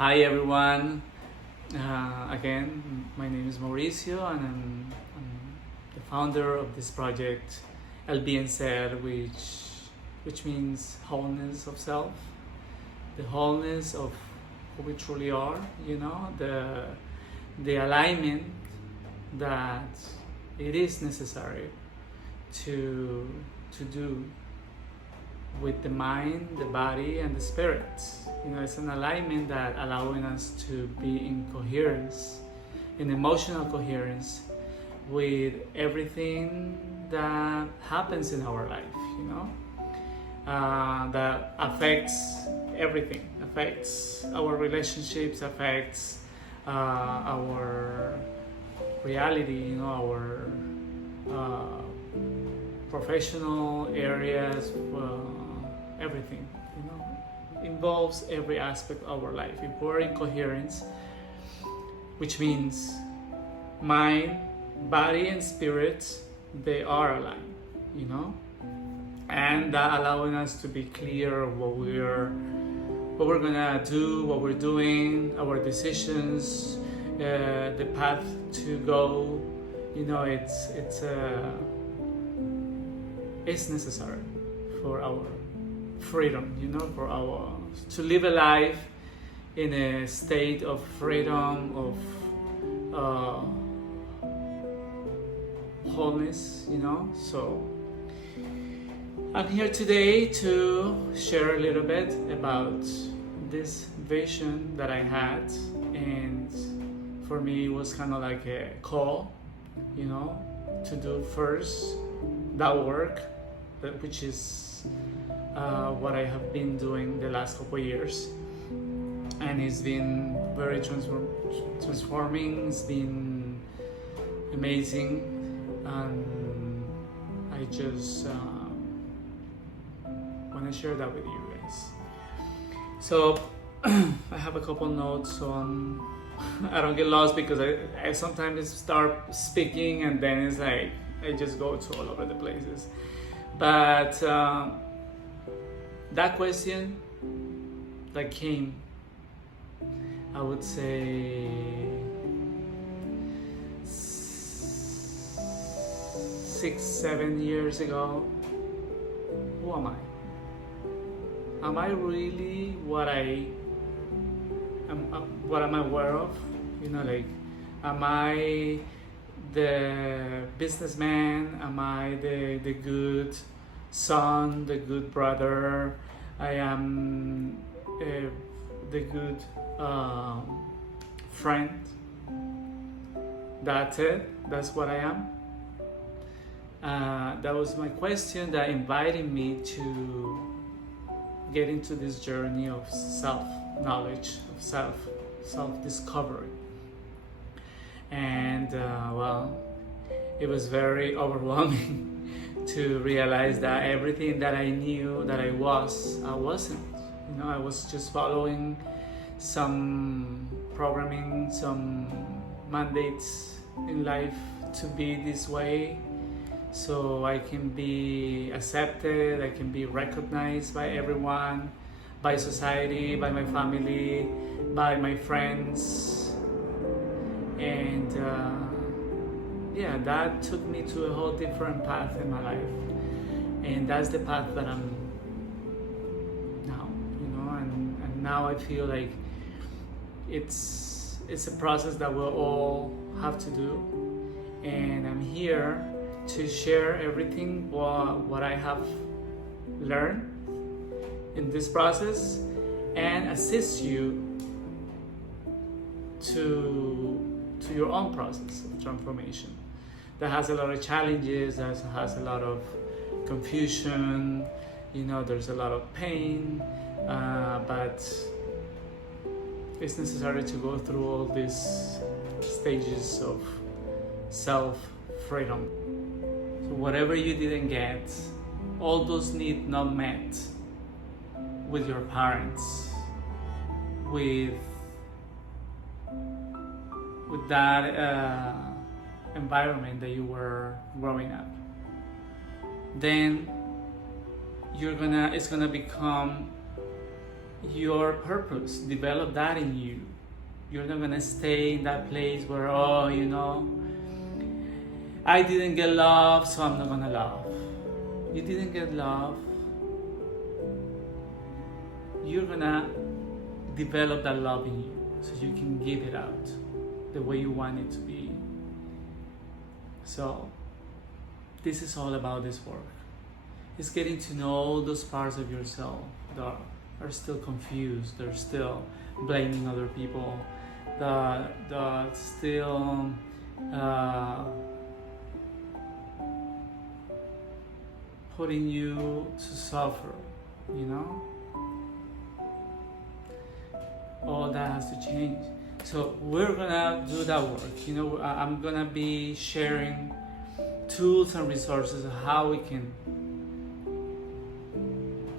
Hi everyone. Again, my name is Mauricio, and I'm the founder of this project, BienSer, which means wholeness of self, the wholeness of who we truly are. The alignment that it is necessary to do with the mind, the body, and the spirit. It's an alignment that allowing us to be in coherence, in emotional coherence with everything that happens in our life, that affects everything, affects our relationships, affects our reality, our professional areas, everything, involves every aspect of our life. If we're in coherence, which means mind, body, and spirit, they are aligned, and that allowing us to be clear of what we're gonna do, what we're doing, our decisions, the path to go. It's necessary for our freedom, to live a life in a state of freedom, of wholeness, So I'm here today to share a little bit about this vision that I had, and for me it was kind of like a call, to do first that work, which is what I have been doing the last couple of years, and it's been very transforming. It's been amazing, and I just want to share that with you guys. So I have a couple notes, so I don't get lost, because I sometimes start speaking and then it's like I just go to all over the places. But that question that came, I would say 6-7 years ago. Who am I? Am I really what I'm aware of? Am I the businessman? Am I the good son, the good brother? I am the good friend. That's it. That's what I am. That was my question that invited me to get into this journey of self-knowledge, of self-discovery. And it was very overwhelming to realize that everything that I knew that I wasn't. I was just following some programming, some mandates in life to be this way, so I can be accepted, I can be recognized by everyone, by society, by my family, by my friends. And that took me to a whole different path in my life, and that's the path that I'm now, and now I feel like it's a process that we'll all have to do, and I'm here to share everything what I have learned in this process, and assist you to your own process of transformation that has a lot of challenges, that has a lot of confusion, there's a lot of pain, but it's necessary to go through all these stages of self-freedom. So whatever you didn't get, all those needs not met with your parents, with that environment that you were growing up, then it's gonna become your purpose, develop that in you. You're not gonna stay in that place where, oh, you know, I didn't get love, so I'm not gonna love. You didn't get love. You're gonna develop that love in you so you can give it out the way you want it to be. So this is all about this work. It's getting to know all those parts of yourself that are still confused, they're still blaming other people, that still putting you to suffer, you know? All that has to change. So we're gonna do that work. You know, I'm gonna be sharing tools and resources of how we can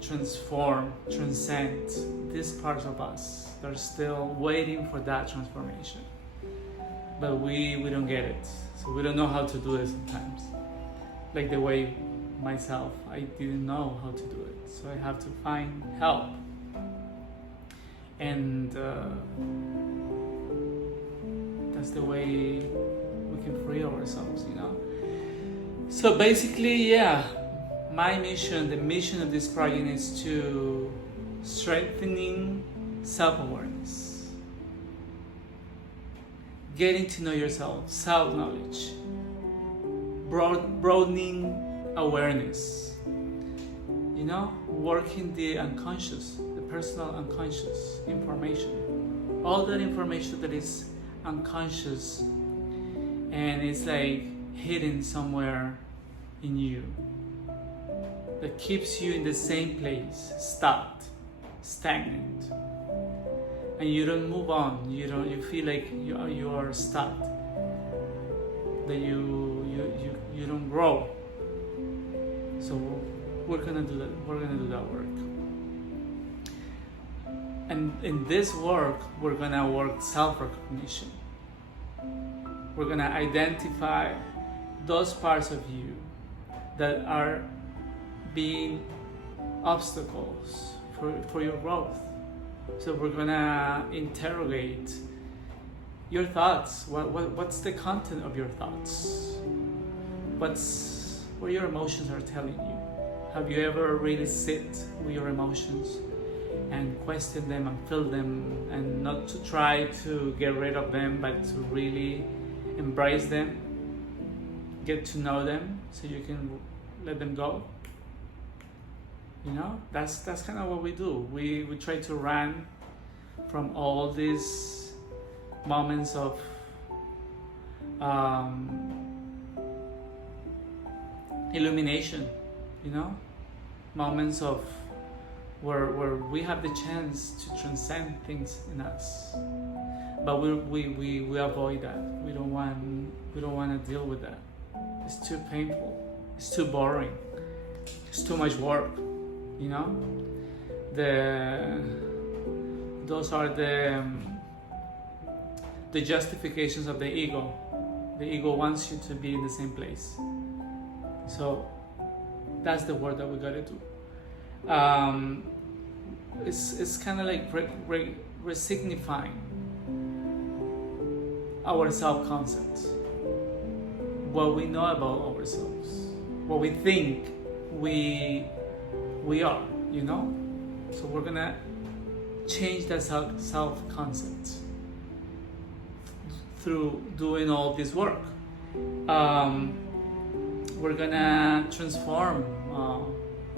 transcend these parts of us that are still waiting for that transformation. But we don't get it. So we don't know how to do it sometimes. Like the way myself, I didn't know how to do it. So I have to find help. And that's the way we can free ourselves, you know. So basically, yeah, my mission, the mission of this project is to strengthening self-awareness, getting to know yourself, self-knowledge, broadening awareness, you know, working the unconscious, the personal unconscious information, all that information that is unconscious and it's like hidden somewhere in you, that keeps you in the same place, stuck, stagnant, and you don't move on. You feel like you are stuck, that you don't grow. So we're gonna do that. We're gonna do that work. And in this work, we're gonna work self-recognition. We're gonna identify those parts of you that are being obstacles for your growth. So we're gonna interrogate your thoughts. What's the content of your thoughts? What your emotions are telling you? Have you ever really sit with your emotions and question them and feel them, and not to try to get rid of them, but to really embrace them, get to know them so you can let them go? You know, that's kind of what we do. We try to run from all these moments of illumination, you know, moments of where we have the chance to transcend things in us, but we avoid that. We don't want to deal with that. It's too painful. It's too boring. It's too much work. You know, those are the justifications of the ego. The ego wants you to be in the same place. So that's the work that we gotta do. It's kind of like resignifying our self-concept, what we know about ourselves, what we think we are, you know. So we're gonna change that self-concept through doing all this work. We're gonna transform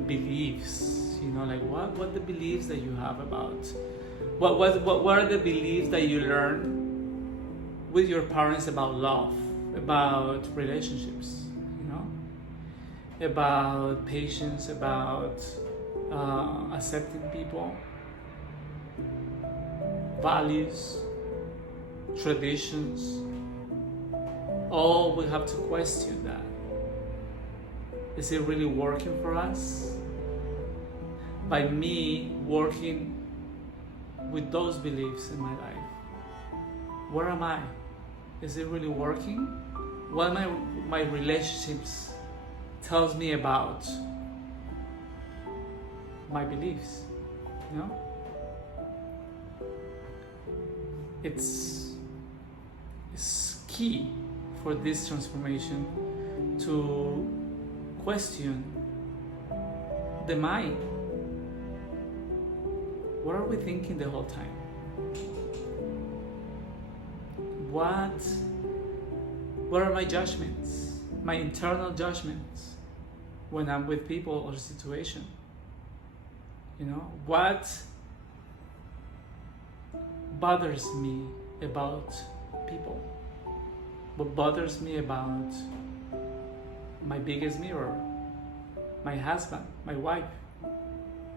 beliefs, you know, like what the beliefs that you have about what are the beliefs that you learn with your parents about love, about relationships, you know, about patience, about accepting people, values, traditions. All we have to question that. Is it really working for us? By me working with those beliefs in my life, where am I? Is it really working? What my relationships tells me about my beliefs, you know? it's key for this transformation to question the mind. What are we thinking the whole time? What are my judgments, my internal judgments when I'm with people or situation? You know, what bothers me about people? What bothers me about my biggest mirror, my husband, my wife?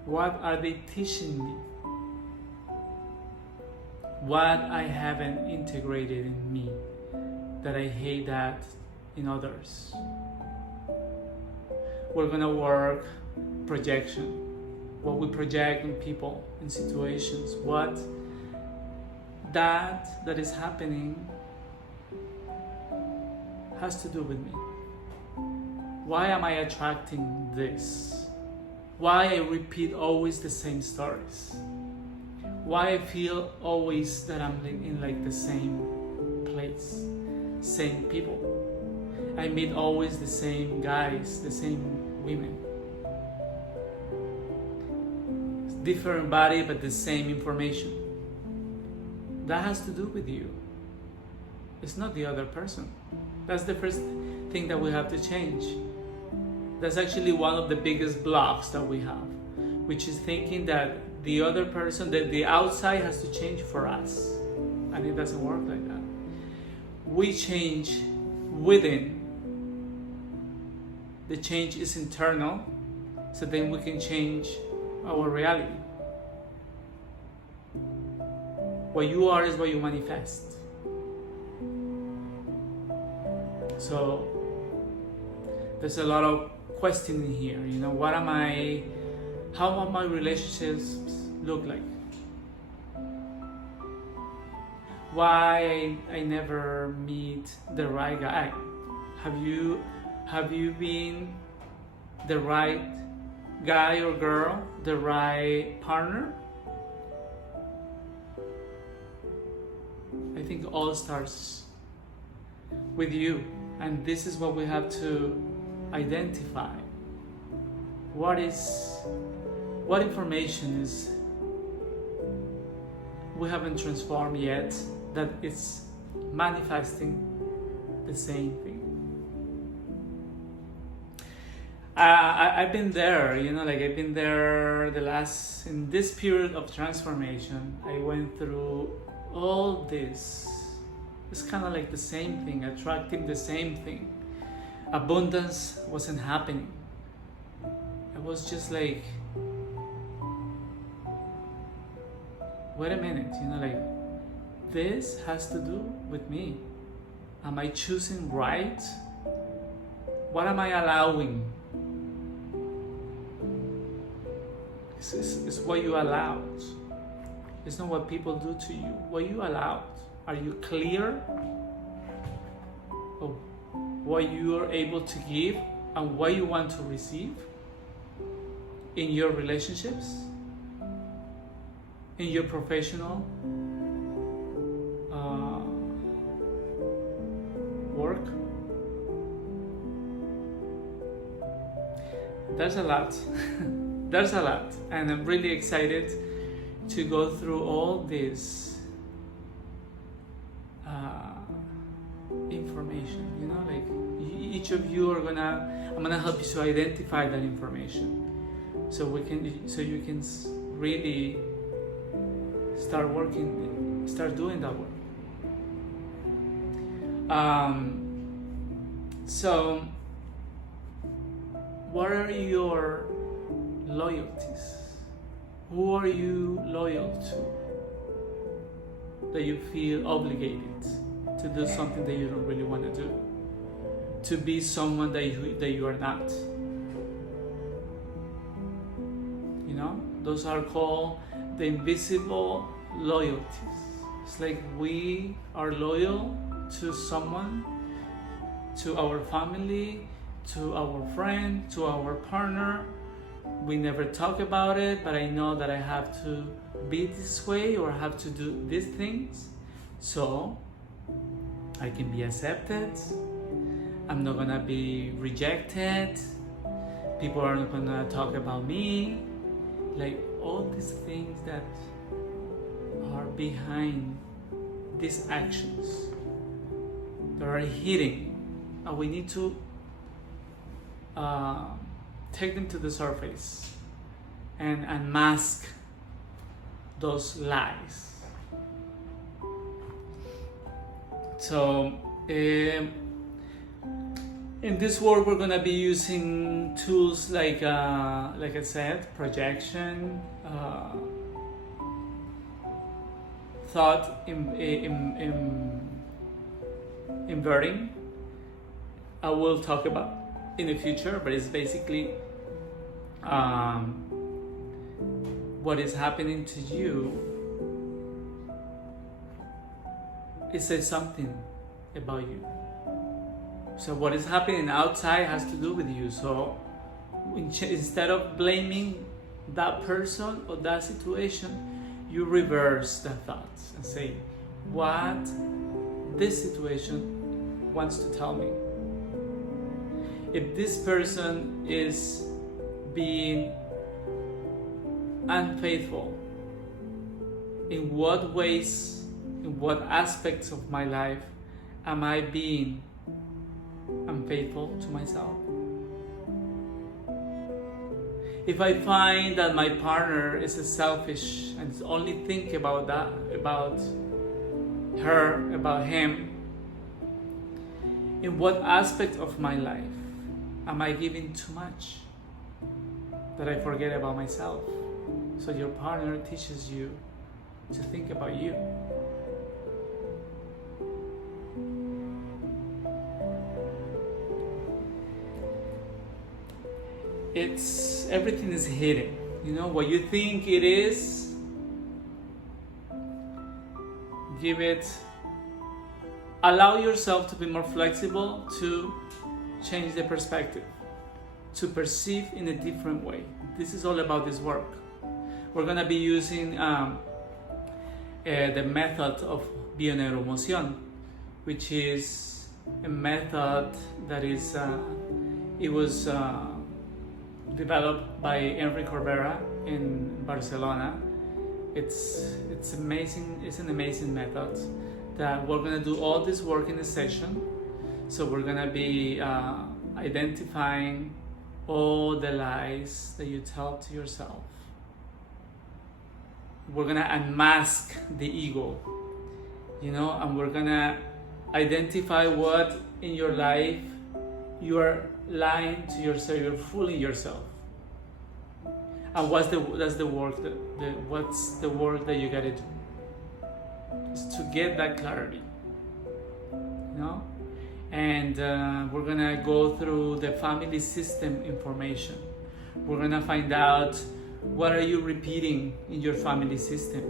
What are they teaching me? What I haven't integrated in me that I hate that in others? We're gonna work projection. What we project in people, in situations, what that is happening has to do with me. Why am I attracting this? Why I repeat always the same stories? Why I feel always that I'm in like the same place, same people. I meet always the same guys, the same women. Different body, but the same information. That has to do with you. It's not the other person. That's the first thing that we have to change. That's actually one of the biggest blocks that we have, which is thinking that the other person, that the outside has to change for us. And it doesn't work like that. We change within. The change is internal, so then we can change our reality. What you are is what you manifest. So there's a lot of questioning here. You know, what am I? How my relationships look like? Why I never meet the right guy? Have you been the right guy or girl, the right partner? I think all starts with you, and this is what we have to identify. What information is we haven't transformed yet that it's manifesting the same thing. I've been there, you know, like I've been there in this period of transformation. I went through all this. It's kind of like the same thing, attracting the same thing. Abundance wasn't happening. I was just like, wait a minute, you know, like this has to do with me. Am I choosing right? What am I allowing? It's what you allowed. It's not what people do to you. What you allowed. Are you clear of what you are able to give and what you want to receive in your relationships, in your professional work? There's a lot. There's a lot, and I'm really excited to go through all this information. You know, like each of you I'm gonna help you to identify that information, so you can really start doing that work. So what are your loyalties? Who are you loyal to that you feel obligated to do something that you don't really want to do, to be someone that you are not? You know, those are called the invisible loyalties. It's like we are loyal to someone, to our family, to our friend, to our partner. We never talk about it, but I know that I have to be this way or I have to do these things. So I can be accepted. I'm not gonna be rejected. People are not gonna talk about me. Like all these things that are behind these actions that are hidden, and we need to take them to the surface and unmask those lies. So in this work, we're gonna be using tools like I said, projection, thought inverting. I will talk about in the future, but it's basically what is happening to you. It says something about you. So what is happening outside has to do with you. So instead of blaming that person or that situation, you reverse the thoughts and say, what this situation wants to tell me. If this person is being unfaithful, in what ways, in what aspects of my life am I being unfaithful to myself? If I find that my partner is selfish and only think about that, about her, about him, in what aspect of my life am I giving too much that I forget about myself? So your partner teaches you to think about you. Everything is hidden. You know, what you think it is, allow yourself to be more flexible, to change the perspective, to perceive in a different way. This is all about this work. We're going to be using the method of BienSer, which is a method that is it was developed by Enrique Corbera in Barcelona. It's amazing. It's an amazing method that we're gonna do all this work in a session. So we're gonna be identifying all the lies that you tell to yourself. We're gonna unmask the ego, you know, and we're gonna identify what in your life you are lying to yourself, you're fooling yourself. And what's the work that you gotta do? Is to get that clarity, you know? And we're gonna go through the family system information. We're gonna find out what are you repeating in your family system,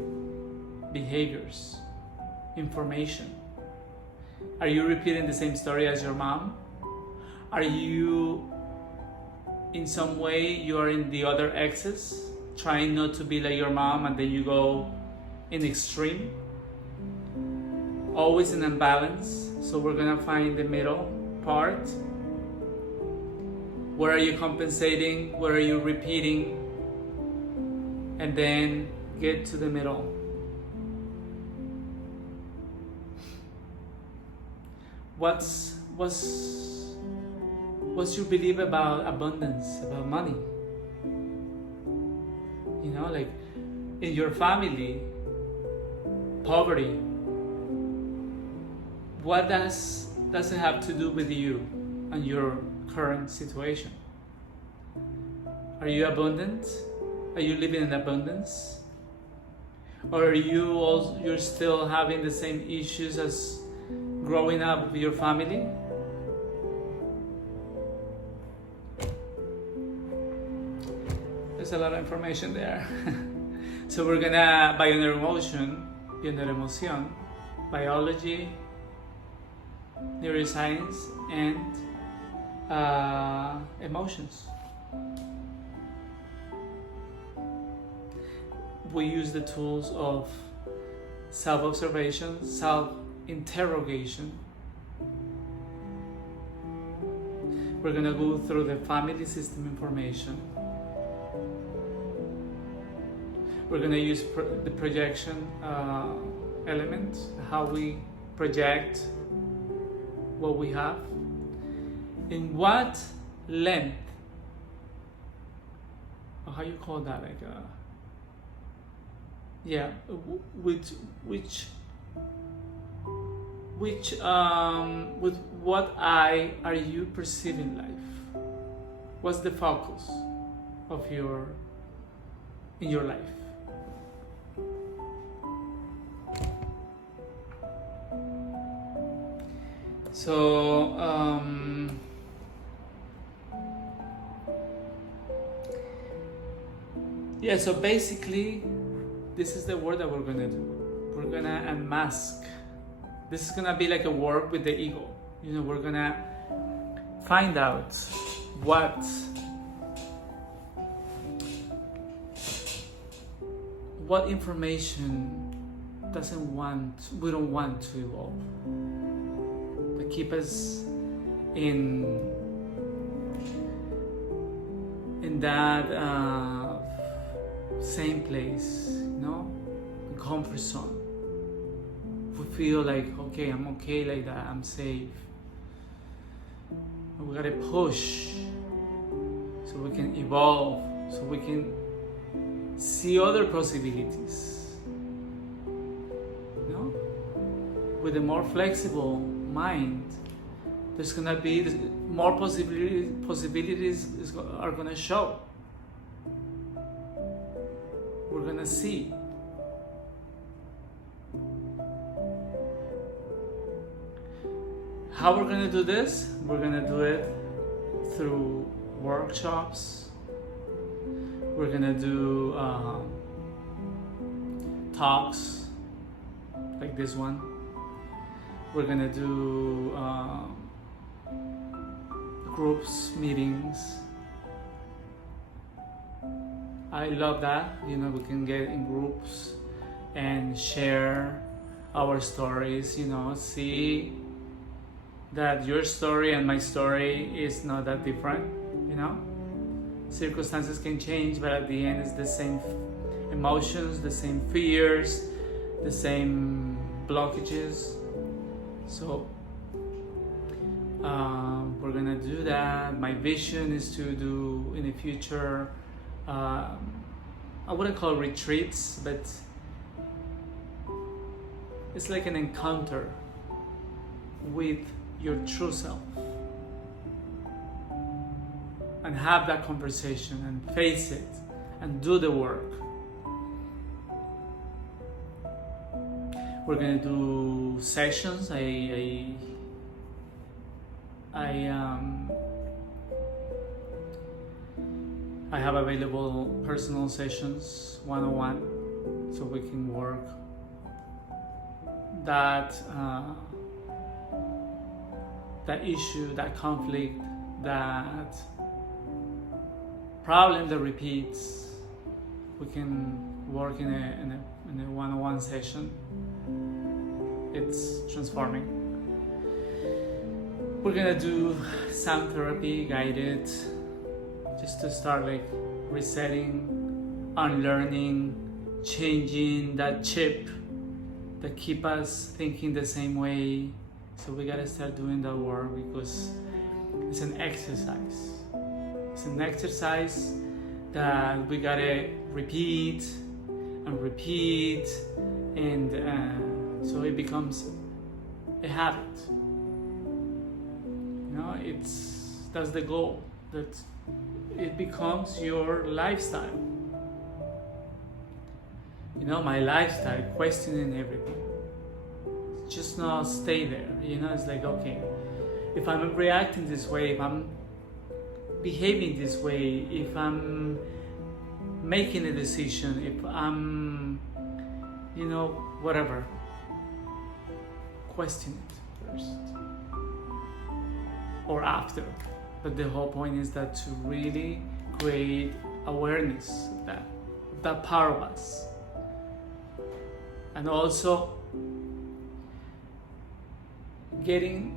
behaviors, information. Are you repeating the same story as your mom? Are you, in some way, you are in the other axis, trying not to be like your mom, and then you go in extreme? Always an imbalance. So we're gonna find the middle part. Where are you compensating? Where are you repeating? And then get to the middle. What's your belief about abundance, about money? You know, like in your family, poverty. What does it have to do with you and your current situation? Are you abundant? Are you living in abundance? Or are you're still having the same issues as growing up with your family? There's a lot of information there. So we're gonna BienSer, biology, neuroscience, and emotions. We use the tools of self-observation, self-interrogation. We're gonna go through the family system information. We're gonna use the projection element, how we project what we have, in what length, or how you call that, like with what eye are you perceiving life? What's the focus of in your life? So so basically this is the work that we're gonna do. We're gonna unmask. This is gonna be like a work with the ego. We're gonna find out what information we don't want to evolve, that keep us in that same place, comfort zone. We feel like, okay, I'm okay like that, I'm safe. We gotta push so we can evolve, so we can see other possibilities. With a more flexible mind, there's gonna be more possibilities are gonna show. We're gonna see. How we're gonna do this? We're gonna do it through workshops. We're gonna do talks like this one. We're gonna do meetings. I love that. We can get in groups and share our stories. See that your story and my story is not that different. Circumstances can change, but at the end it's the same emotions, the same fears, the same blockages. So we're gonna do that. My vision is to do in the future, I wouldn't call retreats, but it's like an encounter with your true self, and have that conversation and face it and do the work. We're gonna do sessions. I have available personal sessions, one-on-one, so we can work that issue, that conflict, that problem that repeats. We can work in a one-on-one session. It's transforming. We're gonna do sound therapy, guided, just to start like resetting, unlearning, changing that chip that keep us thinking the same way. So we gotta start doing that work, because it's an exercise. It's an exercise that we gotta repeat and repeat, and so it becomes a habit. That's the goal, that it becomes your lifestyle. My lifestyle, questioning everything. Just not stay there. It's like, okay, if I'm reacting this way, if I'm behaving this way, if I'm making a decision, if I'm, whatever, question it first or after. But the whole point is that to really create awareness of that power of us. and also getting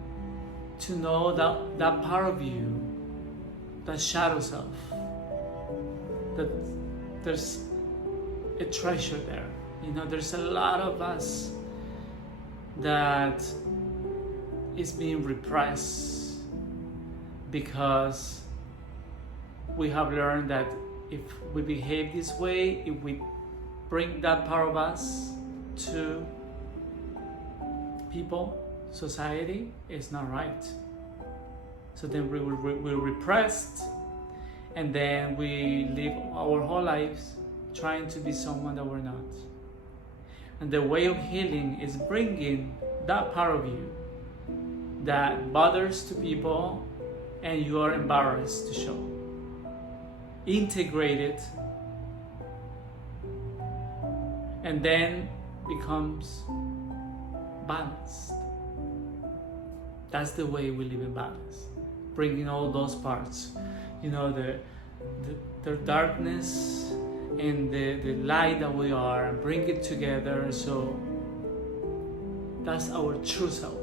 to know that part of you, that shadow self, that there's a treasure there. You know, there's a lot of us that is being repressed because we have learned that if we behave this way, if we bring that part of us to people, society, it's not right. So then we're repressed, and then we live our whole lives trying to be someone that we're not. And the way of healing is bringing that part of you that bothers to people and you are embarrassed to show. Integrate it, and then becomes balanced. That's the way we live in balance. Bringing all those parts, you know, the darkness and the light that we are, and bring it together. So that's our true self.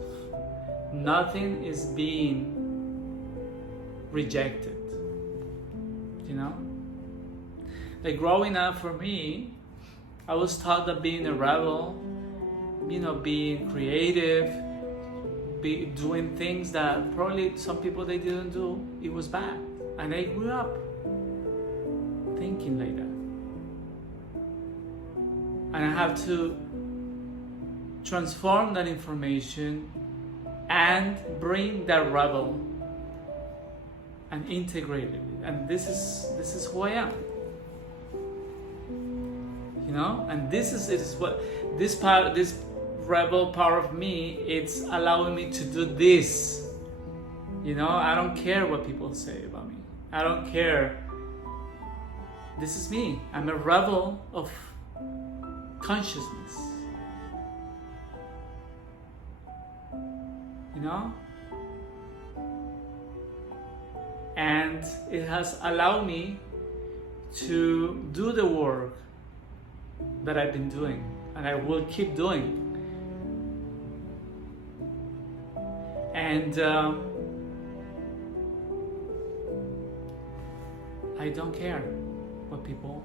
Nothing is being rejected, you know. Like growing up, for me, I was taught that being a rebel, you know, being creative, doing things that probably some people they didn't do, it was bad. And I grew up thinking like that. And I have to transform that information and bring that rebel and integrate it. And this is who I am. You know? And this is what this rebel part of me, it's allowing me to do this. You know, I don't care what people say about me. I don't care. This is me. I'm a rebel of consciousness. You know? And it has allowed me to do the work that I've been doing, and I will keep doing. And I don't care what people,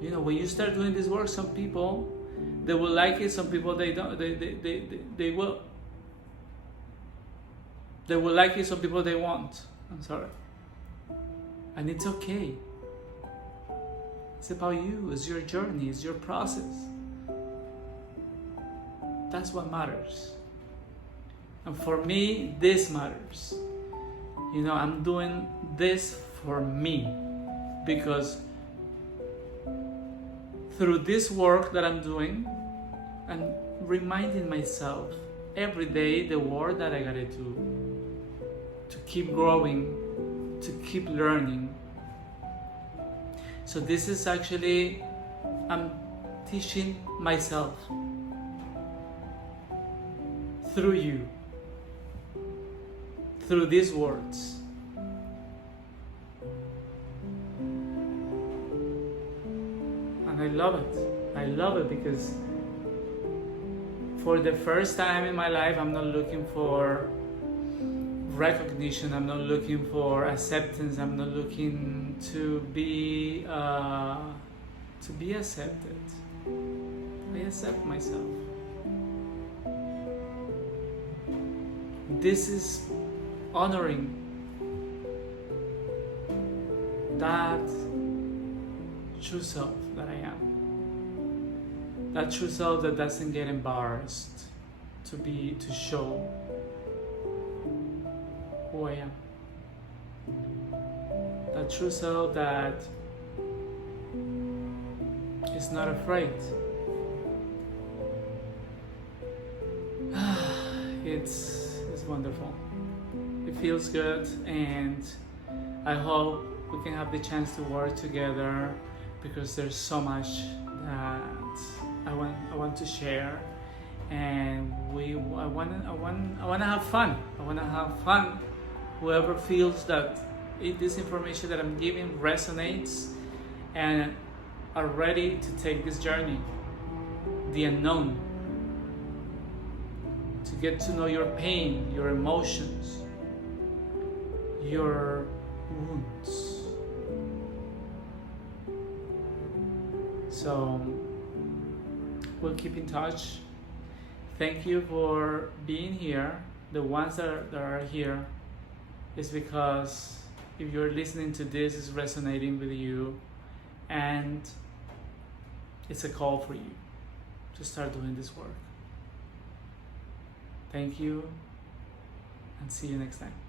you know, when you start doing this work, some people, they will like it, some people they don't, they will like it, some people they won't. I'm sorry. And it's okay. It's about you, it's your journey, it's your process. That's what matters. And for me, this matters. You know, I'm doing this for me, because through this work that I'm doing, I'm reminding myself every day the work that I gotta do to keep growing, to keep learning. So this is actually, I'm teaching myself through you, through these words. And I love it. I love it because for the first time in my life, I'm not looking for recognition, I'm not looking for acceptance, I'm not looking to be accepted. I accept myself. This is honoring that true self that I am. That true self that doesn't get embarrassed to show who I am. That true self that is not afraid. It's wonderful. It feels good, and I hope we can have the chance to work together, because there's so much that I want to share, and I want to have fun. I want to have fun. Whoever feels that this information that I'm giving resonates and are ready to take this journey, the unknown, to get to know your pain, your emotions, your wounds. So we'll keep in touch. Thank you for being here. The ones that are here is because if you're listening to this, it's resonating with you, and it's a call for you to start doing this work. Thank you, and see you next time.